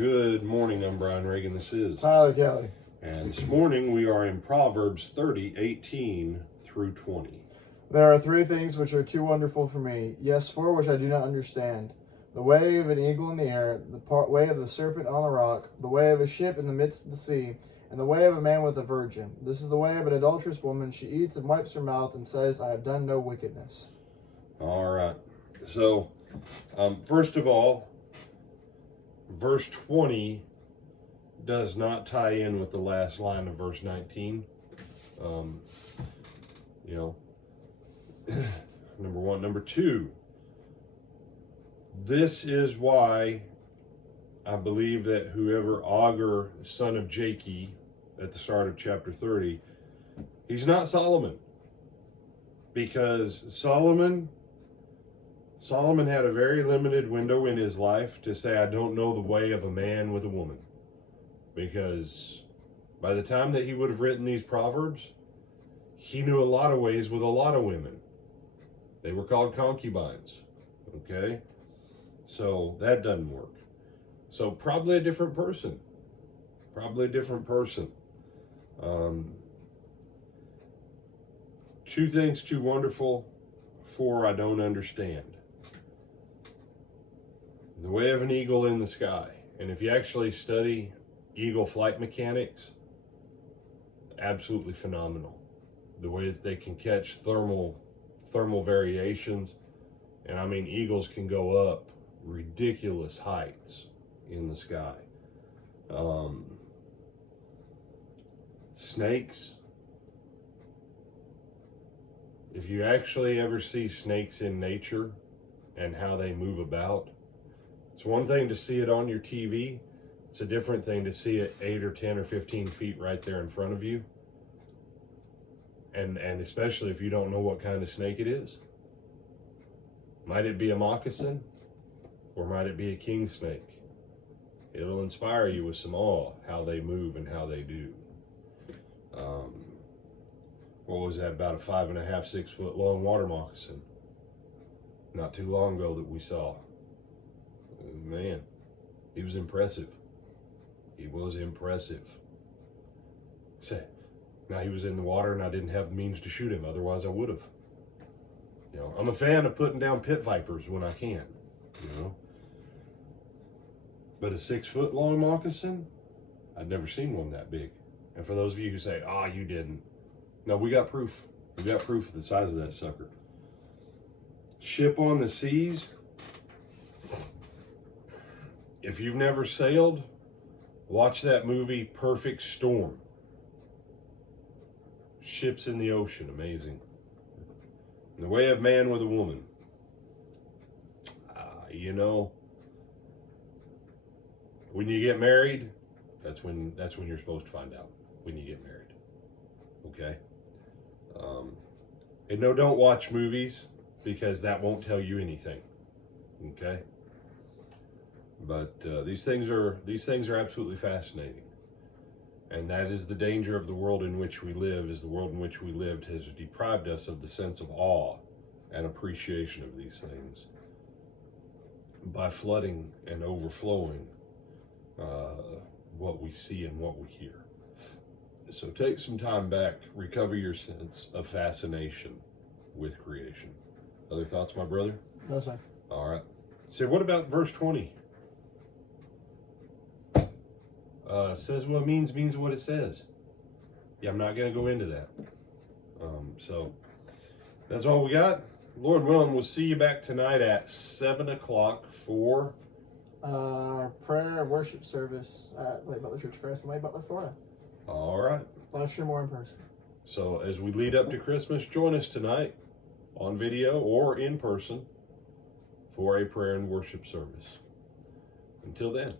Good morning, I'm Brian Reagan, this is Tyler Kelly. And this morning we are in Proverbs 30:18 through 20. There are three things which are too wonderful for me, yes, four which I do not understand. The way of an eagle in the air, the way of the serpent on a rock, the way of a ship in the midst of the sea, and the way of a man with a virgin. This is the way of an adulterous woman. She eats and wipes her mouth and says, I have done no wickedness. All right. So, first of all, verse 20 does not tie in with the last line of verse 19. Number one. Number two, this is why I believe that whoever Agur, son of Jakeh, at the start of chapter 30, he's not Solomon. Because Solomon had a very limited window in his life to say, I don't know the way of a man with a woman. Because by the time that he would have written these Proverbs, he knew a lot of ways with a lot of women. They were called concubines. Okay? So that doesn't work. So probably a different person. Two things too wonderful, four I don't understand. The way of an eagle in the sky. And if you actually study eagle flight mechanics, absolutely phenomenal. The way that they can catch thermal variations. And I mean, eagles can go up ridiculous heights in the sky. Snakes. If you actually ever see snakes in nature and how they move about, it's one thing to see it on your TV. It's a different thing to see it 8 or 10 or 15 feet right there in front of you. And especially if you don't know what kind of snake it is. Might it be a moccasin? Or might it be a king snake? It'll inspire you with some awe, how they move and how they do. What was that, about a 5.5, 6 foot long water moccasin? Not too long ago that we saw. Man, he was impressive. Now he was in the water and I didn't have the means to shoot him, otherwise I would have. I'm a fan of putting down pit vipers when I can, But a 6 foot long moccasin, I'd never seen one that big. And for those of you who say, you didn't. No, we got proof. We got proof of the size of that sucker. Ship on the seas. If you've never sailed, watch that movie, Perfect Storm. Ships in the ocean, amazing. The way of man with a woman. When you get married, that's when you're supposed to find out, when you get married. Okay? And no, don't watch movies, because that won't tell you anything. Okay? But these things are absolutely fascinating. And that is the danger of the world in which we live, is the world in which we lived has deprived us of the sense of awe and appreciation of these things by flooding and overflowing what we see and what we hear. So take some time back, recover your sense of fascination with creation. Other thoughts, my brother? No, sir. All right. So what about verse 20? Says what it means what it says. Yeah, I'm not going to go into that. So that's all we got. Lord willing, we'll see you back tonight at 7 o'clock for our prayer and worship service at Lake Butler Church of Christ in Lake Butler, Florida. All right. Last year more in person. So as we lead up to Christmas, join us tonight on video or in person for a prayer and worship service. Until then.